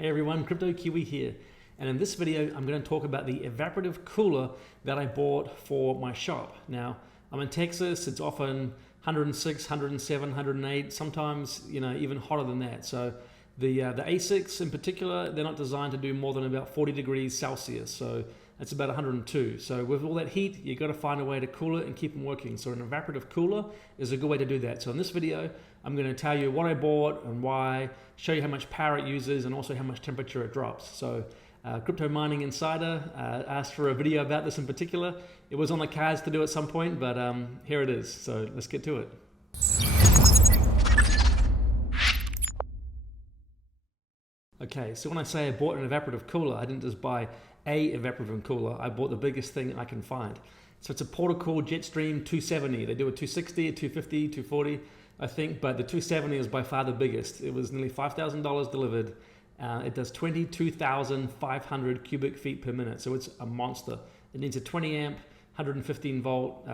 Hey everyone, Crypto Kiwi here, and in this video I'm going to talk about the evaporative cooler that I bought for my shop. Now, I'm in Texas. It's often 106, 107, 108, sometimes even hotter than that. So the ASICs in particular, they're not designed to do more than about 40 degrees Celsius, so that's about 102. So with all that heat, you've got to find a way to cool it and keep them working. So an evaporative cooler is a good way to do that. So in this video, I'm going to tell you what I bought and why, show you how much power it uses, and also how much temperature it drops. So Crypto Mining Insider asked for a video about this in particular. It was on the cards to do at some point, but here it is. So let's get to it. Okay, so when I say I bought an evaporative cooler, I didn't just buy a evaporative cooler. I bought the biggest thing I can find. So it's a Portacool Jetstream 270. They do a 260, a 250, 240, I think, but the 270 is by far the biggest. It was nearly $5,000 delivered. It does 22,500 cubic feet per minute, so it's a monster. It needs a 20 amp, 115 volt,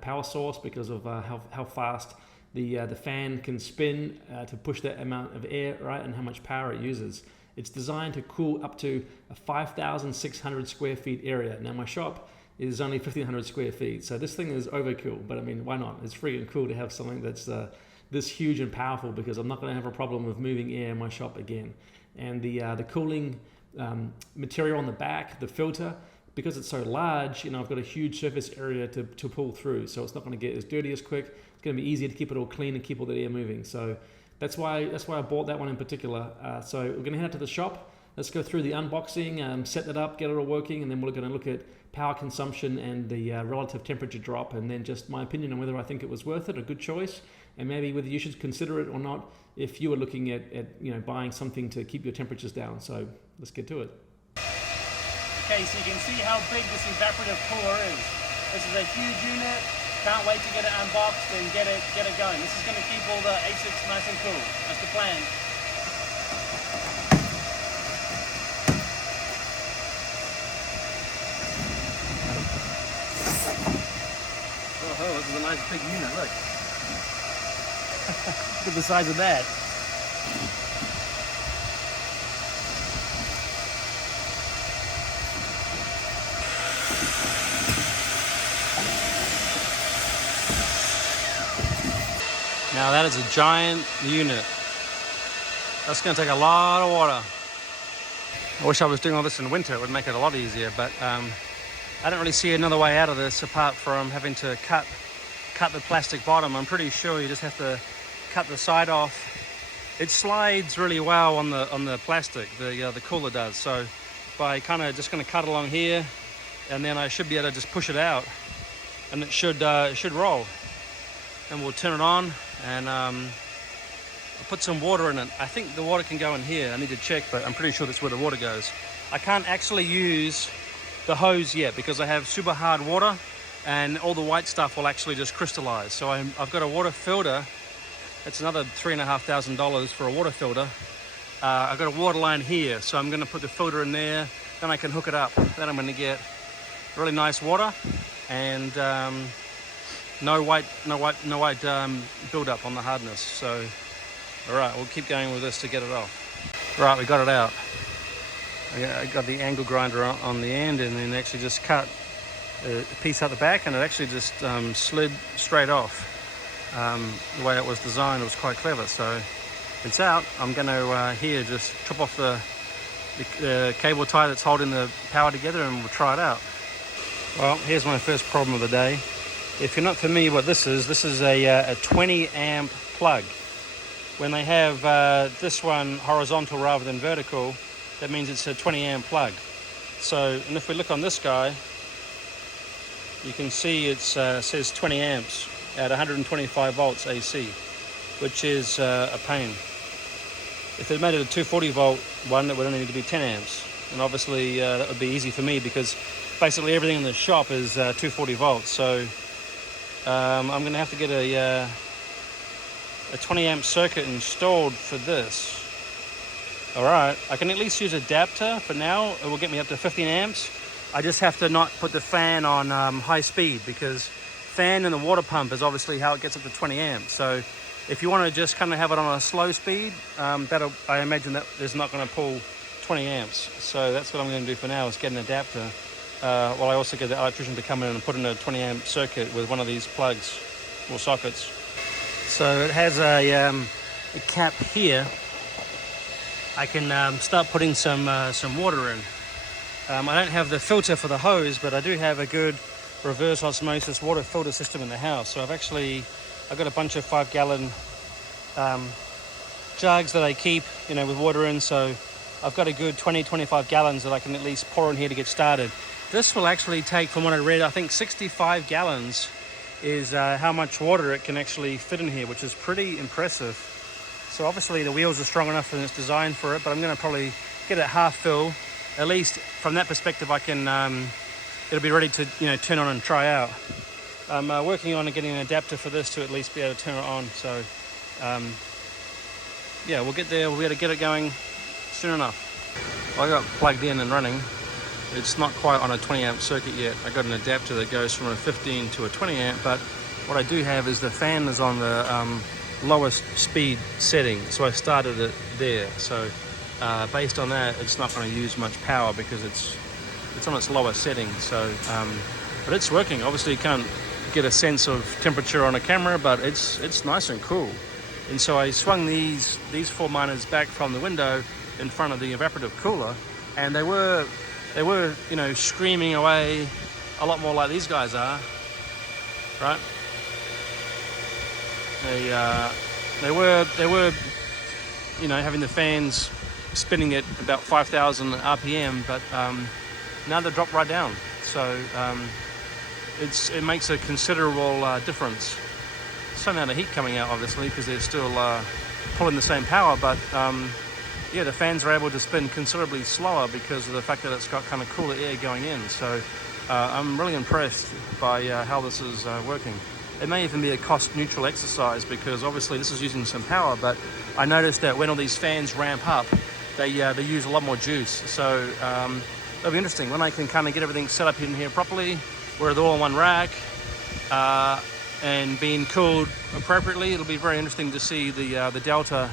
power source because of how fast the fan can spin to push that amount of air, right, and how much power it uses. It's designed to cool up to a 5,600 square feet area. Now my shop is only 1,500 square feet, so this thing is overkill, but I mean, why not? It's freaking cool to have something that's this huge and powerful, because I'm not going to have a problem with moving air in my shop again. And the cooling material on the back, the filter, because it's so large, I've got a huge surface area to pull through, so it's not going to get as dirty as quick. It's going to be easier to keep it all clean and keep all that air moving. So that's why I bought that one in particular. So we're going to head out to the shop. Let's go through the unboxing, set that up, get it all working, and then we're going to look at power consumption and the relative temperature drop, and then just my opinion on whether I think it was worth it, a good choice, and maybe whether you should consider it or not if you were looking at buying something to keep your temperatures down. So let's get to it. Okay, so you can see how big this evaporative cooler is. This is a huge unit. Can't wait to get it unboxed and get it going. This is going to keep all the ASICs nice and cool. That's the plan. Oh, this is a nice big unit, look. Look at the size of that. Now that is a giant unit. That's going to take a lot of water. I wish I was doing all this in winter. It would make it a lot easier, but I don't really see another way out of this apart from having to cut the plastic bottom. I'm pretty sure you just have to cut the side off. It slides really well on the plastic, the cooler does. So by kind of just going to cut along here, and then I should be able to just push it out, and it should roll. And we'll turn it on, and I'll put some water in it. I think the water can go in here. I need to check, but I'm pretty sure that's where the water goes. I can't actually use the hose yet because I have super hard water, and all the white stuff will actually just crystallize. So I've got a water filter. It's another $3,500 for a water filter. I've got a water line here, so I'm going to put the filter in there. Then I can hook it up. Then I'm going to get really nice water and no white build-up on the hardness. So, all right, we'll keep going with this to get it off. Right, we got it out. I got the angle grinder on the end, and then actually just cut a piece out the back, and it actually just slid straight off. The way it was designed, it was quite clever. So it's out. I'm going to here just chop off the cable tie that's holding the power together, and we'll try it out. Well, here's my first problem of the day. If you're not familiar what this is a 20 amp plug. When they have this one horizontal rather than vertical, that means it's a 20 amp plug. So, and if we look on this guy, you can see it says 20 amps at 125 volts AC, which is a pain. If they made it a 240 volt one, it would only need to be 10 amps. And obviously that would be easy for me because basically everything in the shop is 240 volts. So I'm going to have to get a 20 amp circuit installed for this. All right, I can at least use adapter for now. It will get me up to 15 amps. I just have to not put the fan on high speed, because fan and the water pump is obviously how it gets up to 20 amps. So if you want to just kind of have it on a slow speed, I imagine that is not going to pull 20 amps. So that's what I'm going to do for now, is get an adapter. While I also get the electrician to come in and put in a 20 amp circuit with one of these plugs or sockets. So it has a cap here. I can start putting some water in. I don't have the filter for the hose, but I do have a good reverse osmosis water filter system in the house. So I've got a bunch of 5-gallon jugs that I keep, with water in. So I've got a good 20-25 gallons that I can at least pour in here to get started. This will actually take, from what I read, I think 65 gallons is how much water it can actually fit in here, which is pretty impressive. So obviously the wheels are strong enough and it's designed for it, but I'm going to probably get it half fill. At least from that perspective, I can it'll be ready to turn on and try out. I'm working on getting an adapter for this to at least be able to turn it on. So yeah, we'll get there. We'll be able to get it going soon enough. I got plugged in and running. It's not quite on a 20 amp circuit yet. I got an adapter that goes from a 15 to a 20 amp, but what I do have is the fan is on the lowest speed setting, so I started it there. So based on that, it's not going to use much power because it's on its lower setting. So but it's working. Obviously you can't get a sense of temperature on a camera, but it's nice and cool. And so I swung these 4 miners back from the window in front of the evaporative cooler, and they were screaming away a lot more like these guys are, right? They were having the fans spinning at about 5,000 RPM, but now they dropped right down. So it makes a considerable difference. Some amount of heat coming out, obviously, because they're still pulling the same power, but yeah, the fans are able to spin considerably slower because of the fact that it's got kind of cooler air going in. So I'm really impressed by how this is working. It may even be a cost-neutral exercise because obviously this is using some power, but I noticed that when all these fans ramp up, they use a lot more juice. So it'll be interesting when I can kind of get everything set up in here properly, where they're all on one rack and being cooled appropriately. It'll be very interesting to see the delta,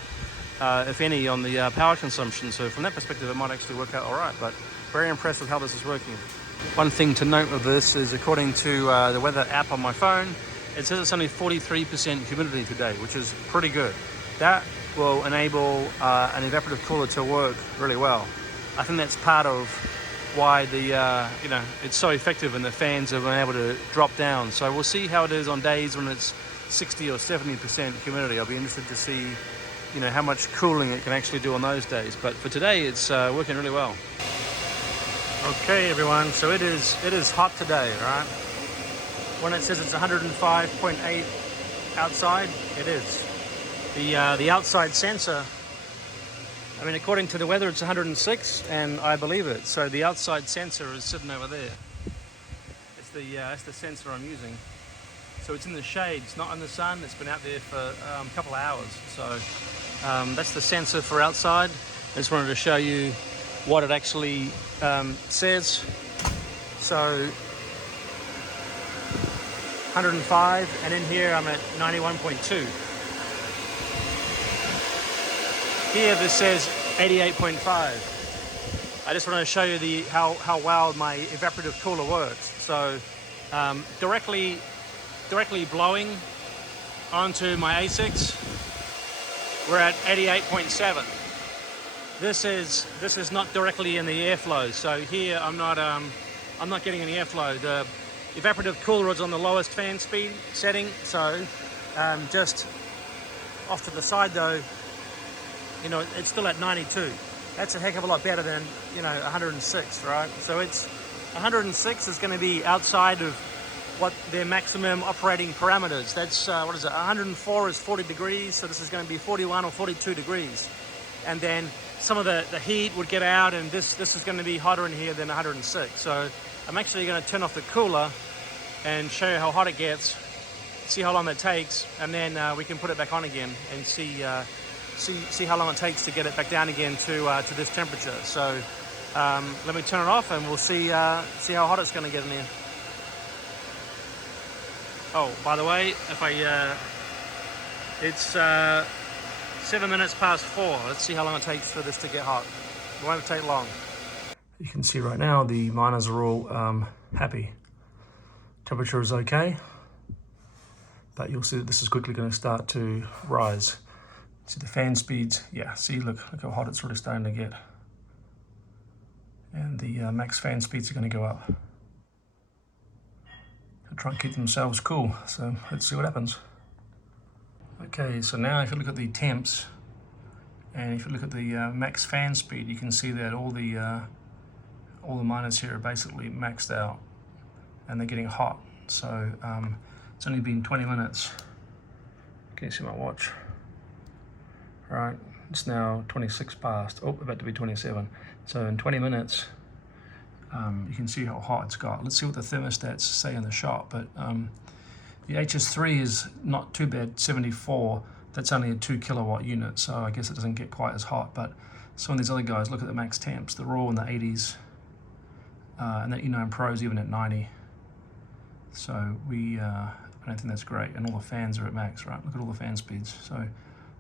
if any, on the power consumption. So from that perspective, it might actually work out all right, but very impressed with how this is working. One thing to note with this is, according to the weather app on my phone, it says it's only 43% humidity today, which is pretty good. That will enable an evaporative cooler to work really well. I think that's part of why it's so effective and the fans have been able to drop down. So we'll see how it is on days when it's 60 or 70% humidity. I'll be interested to see how much cooling it can actually do on those days. But for today, it's working really well. Okay, everyone, so it is hot today, right? When it says it's 105.8 outside, it is. The outside sensor, I mean, according to the weather, it's 106, and I believe it. So the outside sensor is sitting over there. That's the sensor I'm using. So it's in the shade, it's not in the sun. It's been out there for a couple of hours. So that's the sensor for outside. I just wanted to show you what it actually says. So 105, and in here I'm at 91.2. Here this says 88.5. I just want to show you how well my evaporative cooler works. So directly blowing onto my A6, we're at 88.7. This is not directly in the airflow. So here I'm not getting any airflow. The evaporative cooler is on the lowest fan speed setting. So just off to the side though, it's still at 92. That's a heck of a lot better than 106, right? So it's 106 is going to be outside of what their maximum operating parameters. That's 104 is 40 degrees, so this is going to be 41 or 42 degrees. And then some of the heat would get out, and this is going to be hotter in here than 106. So I'm actually going to turn off the cooler and show you how hot it gets, see how long that takes, and then we can put it back on again and see how long it takes to get it back down again to this temperature. So let me turn it off and we'll see how hot it's going to get in here. Oh, by the way, it's 7 minutes past 4. Let's see how long it takes for this to get hot. It won't take long. You can see right now the miners are all happy. Temperature is okay, but you'll see that this is quickly going to start to rise. See the fan speeds, yeah, see, look how hot it's really starting to get. And the max fan speeds are going to go up. They'll try and keep themselves cool, so let's see what happens. Okay, so now if you look at the temps, and if you look at the max fan speed, you can see that all the miners here are basically maxed out, and they're getting hot. So it's only been 20 minutes. Can you see my watch? Right, it's now 26 past. Oh, about to be 27. So in 20 minutes, you can see how hot it's got. Let's see what the thermostats say in the shop. But the HS3 is not too bad, 74. That's only a 2 kilowatt unit, so I guess it doesn't get quite as hot. But some of these other guys, look at the max temps. They're all in the 80s, and that in Pro's even at 90. So I don't think that's great. And all the fans are at max, right? Look at all the fan speeds. So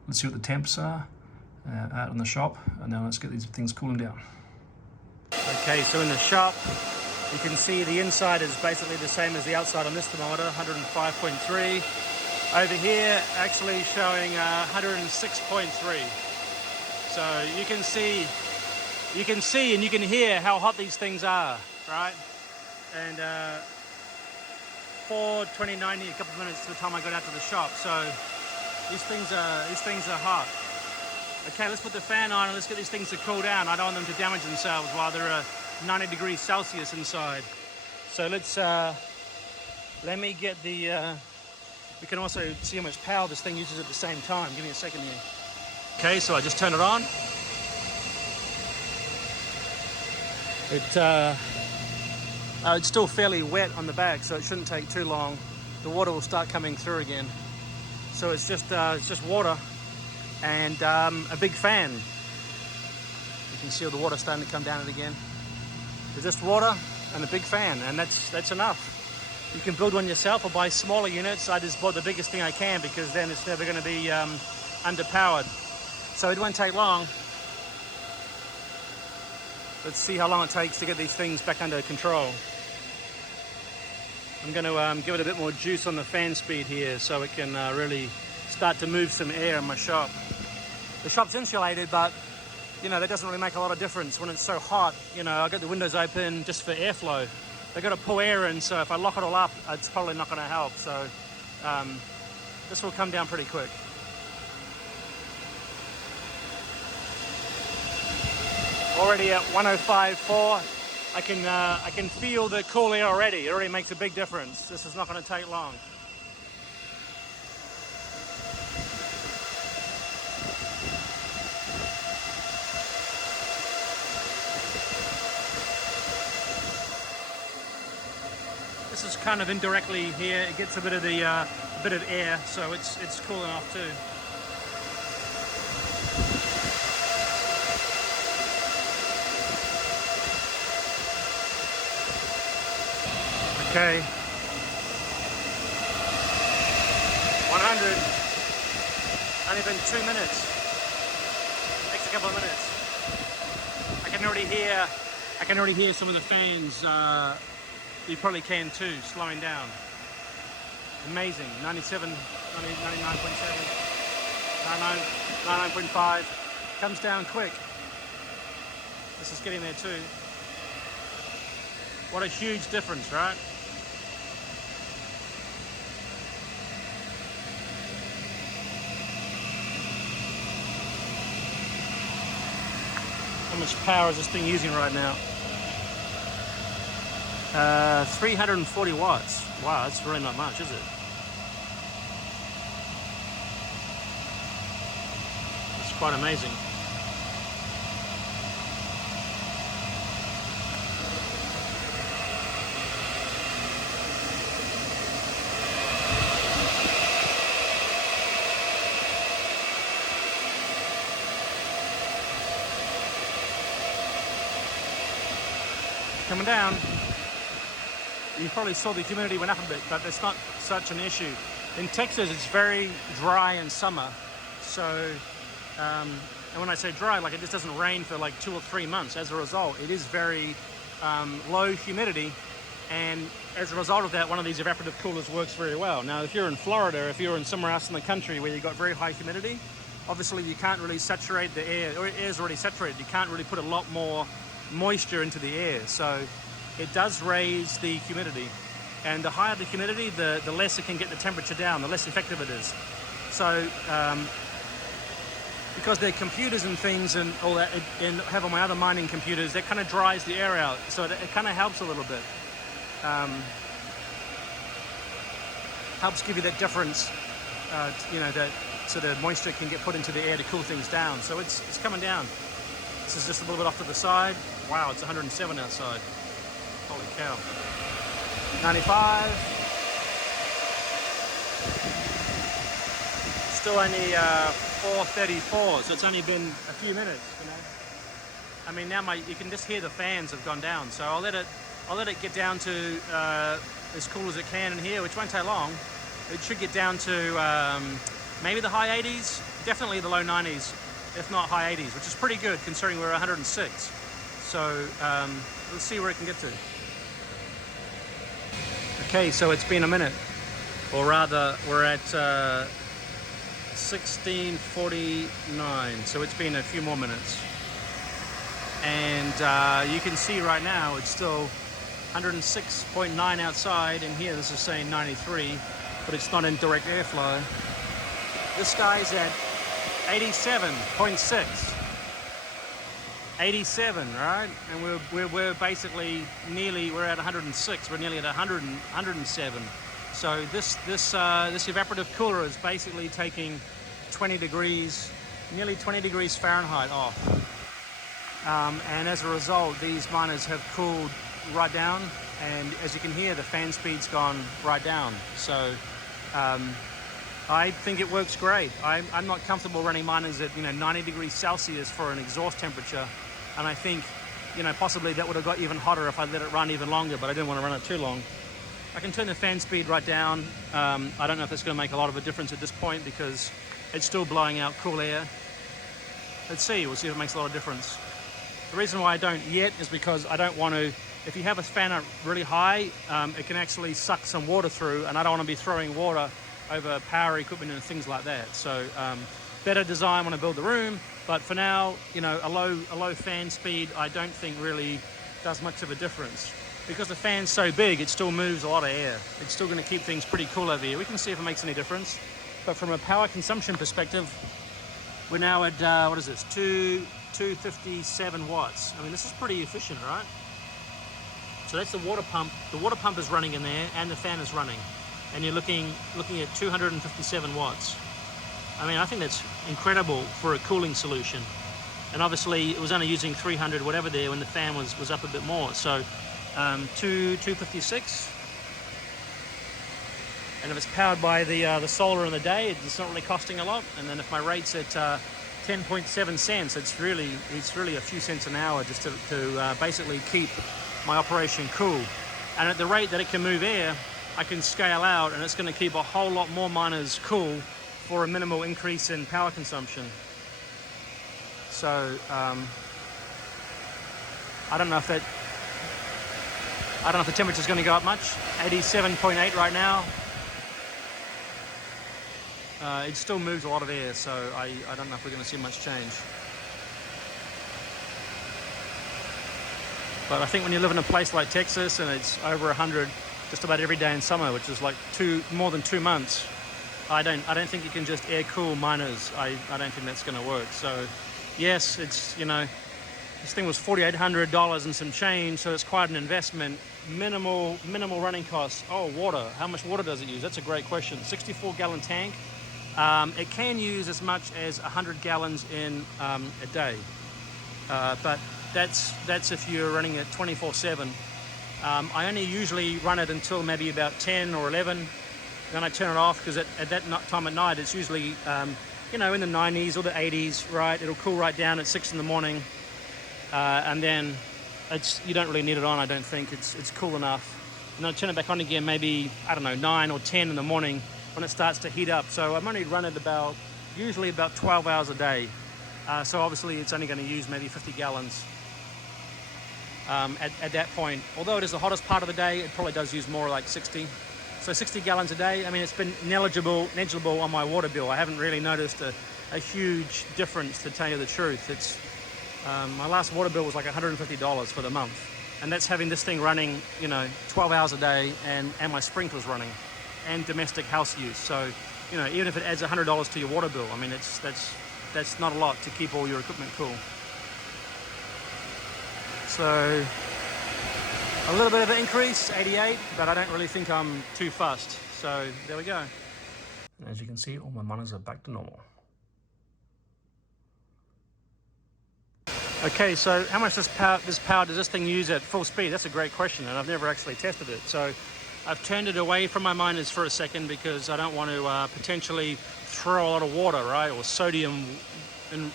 let's see what the temps are out in the shop, and then let's get these things cooling down. Okay, so in the shop, you can see the inside is basically the same as the outside on this thermometer, 105.3. Over here, actually showing 106.3. So you can see and you can hear how hot these things are, right? And 4:20:90, a couple of minutes to the time I got out to the shop. So these things are hot. Okay, let's put the fan on and let's get these things to cool down. I don't want them to damage themselves while they're 90 degrees Celsius inside. So let's let me get the. We can also see how much power this thing uses at the same time. Give me a second here. Okay, so I just turned it on. It's still fairly wet on the back, so it shouldn't take too long. The water will start coming through again. So it's just water and a big fan. You can see all the water starting to come down it again. It's just water and a big fan, and that's enough. You can build one yourself or buy smaller units. I just bought the biggest thing I can because then it's never going to be underpowered. So it won't take long. Let's see how long it takes to get these things back under control. I'm going to give it a bit more juice on the fan speed here so it can really start to move some air in my shop. The shop's insulated, but that doesn't really make a lot of difference when it's so hot. I've got the windows open just for airflow. They've got to pull air in, so if I lock it all up, it's probably not going to help. So this will come down pretty quick. Already at 105.4, I can feel the cool air already. It already makes a big difference. This is not going to take long. This is kind of indirectly here. It gets a bit of air, so it's cooling off too. Okay. 100. Only been 2 minutes. Takes a couple of minutes. I can already hear some of the fans. You probably can too, slowing down. Amazing. 97, 99.7, 99.5. Comes down quick. This is getting there too. What a huge difference, right? How much power is this thing using right now? 340 watts. Wow, that's really not much, is it? It's quite amazing. Coming down. You probably saw the humidity went up a bit, but it's not such an issue. In Texas, it's very dry in summer, so And when I say dry, like it just doesn't rain for like 2 or 3 months. As a result, it is very low humidity. And as a result of that, one of these evaporative coolers works very well. Now, if you're in Florida, if you're in somewhere else in the country where you've got very high humidity, obviously you can't really saturate the air, or air's already saturated. You can't really put a lot more moisture into the air. So it does raise the humidity. And the higher the humidity, the less it can get the temperature down, the less effective it is. So because they're computers and things and all that, and have on my other mining computers, that kind of dries the air out. So it kind of helps a little bit. Helps give you that difference, that so the moisture can get put into the air to cool things down. So it's coming down. This is just a little bit off to the side. Wow, it's 107 outside. Holy cow. 95. Still only 4:34, so it's only been a few minutes. I mean, now you can just hear the fans have gone down. So I'll let it get down to as cool as it can in here, which won't take long. It should get down to maybe the high 80s, definitely the low 90s, if not high 80s, which is pretty good considering we're 106. So let's see where it can get to. Okay, so it's been a minute, or rather we're at 16:49, so it's been a few more minutes. And you can see right now it's still 106.9 outside, and here this is saying 93, but it's not in direct airflow. This guy's at 87.6. 87, right? And we're basically we're at 106. We're nearly at 107. So this evaporative cooler is basically taking 20 degrees, nearly 20 degrees Fahrenheit off. And as a result, these miners have cooled right down, and as you can hear, the fan speed's gone right down. So I think it works great. I'm not comfortable running miners at 90 degrees Celsius for an exhaust temperature, and I think possibly that would have got even hotter if I let it run even longer, but I didn't want to run it too long. I can turn the fan speed right down. I don't know if that's going to make a lot of a difference at this point because it's still blowing out cool air. Let's see, we'll see if it makes a lot of difference. The reason why I don't yet is because I don't want to, if you have a fan up really high, it can actually suck some water through, and I don't want to be throwing water over power equipment and things like that. So better design when I build the room, but for now, a low fan speed I don't think really does much of a difference. Because the fan's so big, it still moves a lot of air. It's still going to keep things pretty cool over here. We can see if it makes any difference. But from a power consumption perspective, we're now at, what is this, 257 watts. I mean, this is pretty efficient, right? So that's the water pump. The water pump is running in there and the fan is running. And you're looking at 257 watts. I mean, I think that's incredible for a cooling solution. And obviously it was only using 300 whatever there when the fan was up a bit more. So 256. And if it's powered by the solar in the day, it's not really costing a lot. And then if my rate's at 10.7 cents, it's really a few cents an hour just to basically keep my operation cool. And at the rate that it can move air, I can scale out, and it's going to keep a whole lot more miners cool for a minimal increase in power consumption. So I don't know if the temperature's going to go up much. 87.8 right now. It still moves a lot of air, so I don't know if we're going to see much change. But I think when you live in a place like Texas and it's over 100 just about every day in summer, which is like more than 2 months, I don't think you can just air cool miners. I don't think that's going to work. So yes, it's this thing was $4,800 and some change, so it's quite an investment. Minimal running costs. Oh, water. How much water does it use? That's a great question. 64-gallon tank. It can use as much as 100 gallons in a day, but that's if you're running it 24/7. I only usually run it until maybe about 10 or 11. Then I turn it off because at that time at night it's usually in the 90s or the 80s, right? It'll cool right down at 6 in the morning, and then you don't really need it on. I don't think it's cool enough. And then I turn it back on again, maybe 9 or 10 in the morning when it starts to heat up. So I'm only run it usually about 12 hours a day. So obviously it's only going to use maybe 50 gallons at that point. Although it is the hottest part of the day, it probably does use more, like 60. So 60 gallons a day. I mean, it's been negligible on my water bill. I haven't really noticed a huge difference, to tell you the truth. It's my last water bill was like $150 for the month, and that's having this thing running, 12 hours a day, and my sprinklers running, and domestic house use. So, even if it adds $100 to your water bill, I mean, that's not a lot to keep all your equipment cool. So a little bit of an increase, 88, but I don't really think I'm too fussed. So there we go. And as you can see, all my miners are back to normal. Okay, so how much power does this thing use at full speed? That's a great question, and I've never actually tested it. So I've turned it away from my miners for a second because I don't want to potentially throw a lot of water, right, or sodium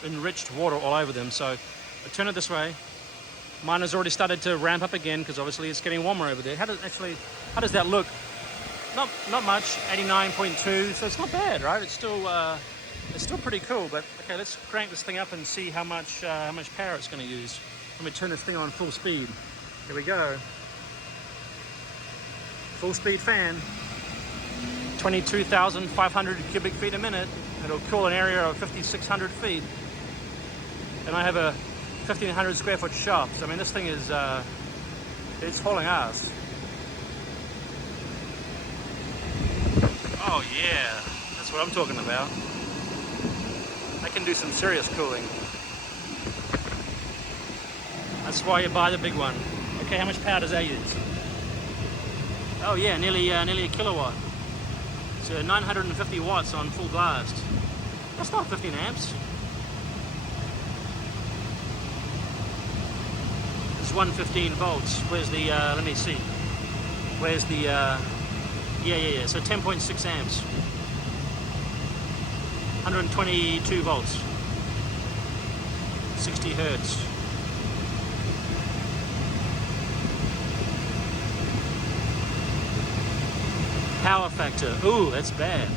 enriched water all over them. So I turn it this way. Miners already started to ramp up again because obviously it's getting warmer over there. How does that look? Not much, 89.2, so it's not bad, right? It's still pretty cool. But okay, let's crank this thing up and see how much power it's going to use. Let me turn this thing on full speed. Here we go. Full speed fan, 22,500 cubic feet a minute. It'll cool an area of 5,600 feet. And I have a 1,500 square foot shop. So I mean, this thing is, it's hauling ass. Oh yeah, that's what I'm talking about. I can do some serious cooling. That's why you buy the big one. Okay, how much power does that use? Oh yeah, nearly a kilowatt. So 950 watts on full blast. That's not 15 amps. It's 115 volts. Where's the, let me see. Where's the, yeah. So 10.6 amps. 122 volts. 60 hertz. Power factor. Ooh, that's bad.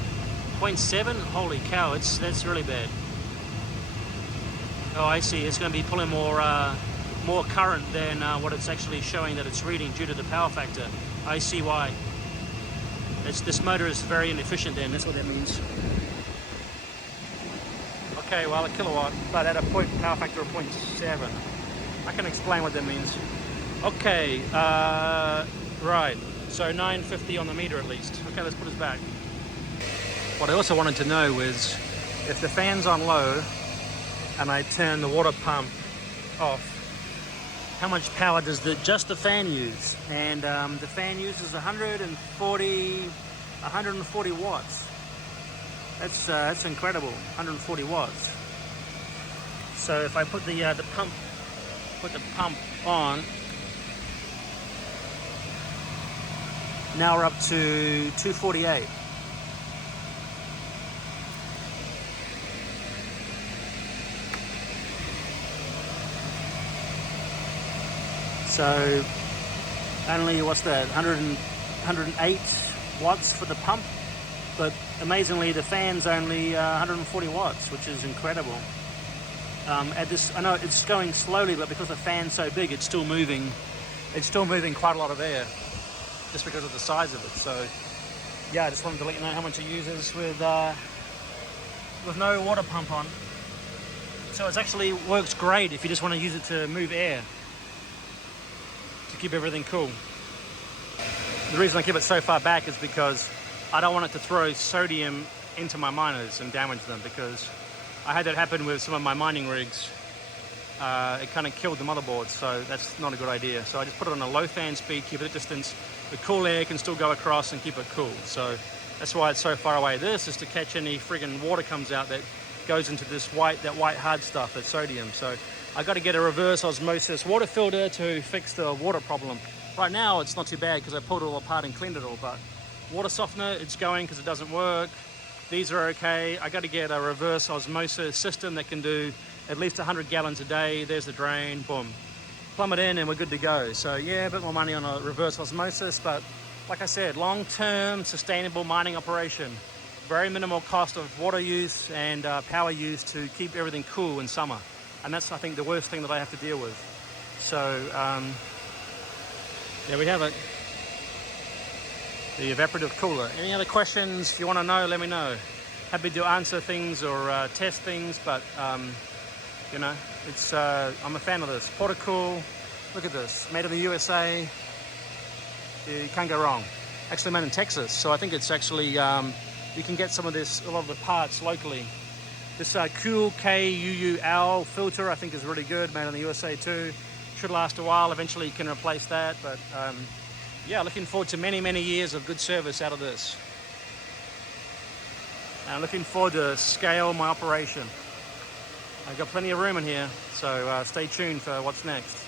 0.7? Holy cow, that's really bad. Oh, I see. It's going to be pulling more current than what it's actually showing that it's reading due to the power factor. I see why. This motor is very inefficient then. That's what that means. Okay, well, a kilowatt, but at a power factor of 0.7. I can explain what that means. Okay, right. So 950 on the meter at least. Okay, let's put us back. What I also wanted to know is if the fan's on low and I turn the water pump off, how much power does just the fan use? And the fan uses 140 watts. That's incredible, 140 watts. So if I put the pump on, now we're up to 248. So only, what's that, 108 watts for the pump, but amazingly the fan's only 140 watts, which is incredible. At this, I know it's going slowly, but because the fan's so big, it's still moving quite a lot of air, just because of the size of it. So yeah, I just wanted to let you know how much it uses with no water pump on. So it actually works great if you just want to use it to move air, to keep everything cool. The reason I keep it so far back is because I don't want it to throw sodium into my miners and damage them, because I had that happen with some of my mining rigs. It kind of killed the motherboards, so that's not a good idea. So I just put it on a low fan speed, keep it at distance. The cool air can still go across and keep it cool. So that's why it's so far away. This is to catch any friggin' water comes out that goes into that white hard stuff, that's sodium. So I got to get a reverse osmosis water filter to fix the water problem. Right now it's not too bad because I pulled it all apart and cleaned it all, but water softener, it's going because it doesn't work. These are okay. I got to get a reverse osmosis system that can do at least 100 gallons a day. There's the drain, boom. Plumb it in and we're good to go. So yeah, a bit more money on a reverse osmosis, but like I said, long-term sustainable mining operation. very minimal cost of water use and power use to keep everything cool in summer. And that's, I think, the worst thing that I have to deal with. So, there we have it. The evaporative cooler. Any other questions? If you want to know, let me know. Happy to answer things or test things, but you know, it's I'm a fan of this. Portacool. Look at this, made in the USA. You can't go wrong. Actually made in Texas, so I think it's actually you can get some of this, a lot of the parts locally. This Cool KUUL filter I think is really good, made in the USA too. Should last a while. Eventually you can replace that, but yeah, looking forward to many, many years of good service out of this. And I'm looking forward to scale my operation. I've got plenty of room in here, so stay tuned for what's next.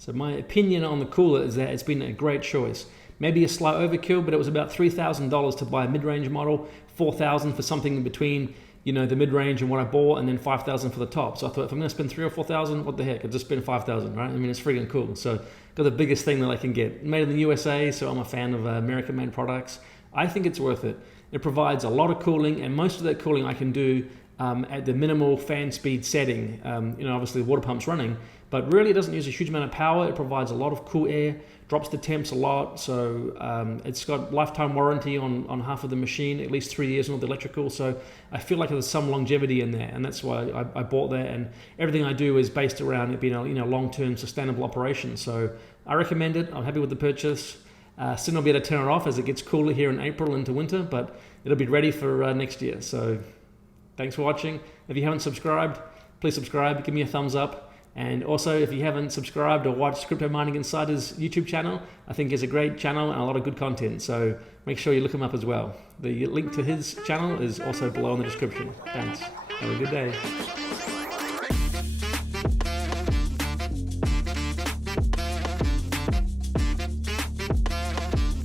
So my opinion on the cooler is that it's been a great choice. Maybe a slight overkill, but it was about $3,000 to buy a mid-range model, $4,000 for something in between, you know, the mid-range and what I bought, and then $5,000 for the top. So I thought, if I'm going to spend $3,000 or $4,000, what the heck? I'll just spend $5,000, right? I mean, it's freaking cool. So got the biggest thing that I can get. Made in the USA, so I'm a fan of American-made products. I think it's worth it. It provides a lot of cooling, and most of that cooling I can do at the minimal fan speed setting. You know, obviously the water pump's running, but really it doesn't use a huge amount of power. It provides a lot of cool air, drops the temps a lot. So it's got lifetime warranty on half of the machine, at least 3 years on all the electrical. So I feel like there's some longevity in there, and that's why I bought that. And everything I do is based around it being a long-term sustainable operation. So I recommend it. I'm happy with the purchase. Soon I'll be able to turn it off as it gets cooler here in April into winter, but it'll be ready for next year. So thanks for watching. If you haven't subscribed, please subscribe. Give me a thumbs up. And also, if you haven't subscribed or watched Crypto Mining Insider's YouTube channel, I think it's a great channel and a lot of good content. So make sure you look him up as well. The link to his channel is also below in the description. Thanks. Have a good day.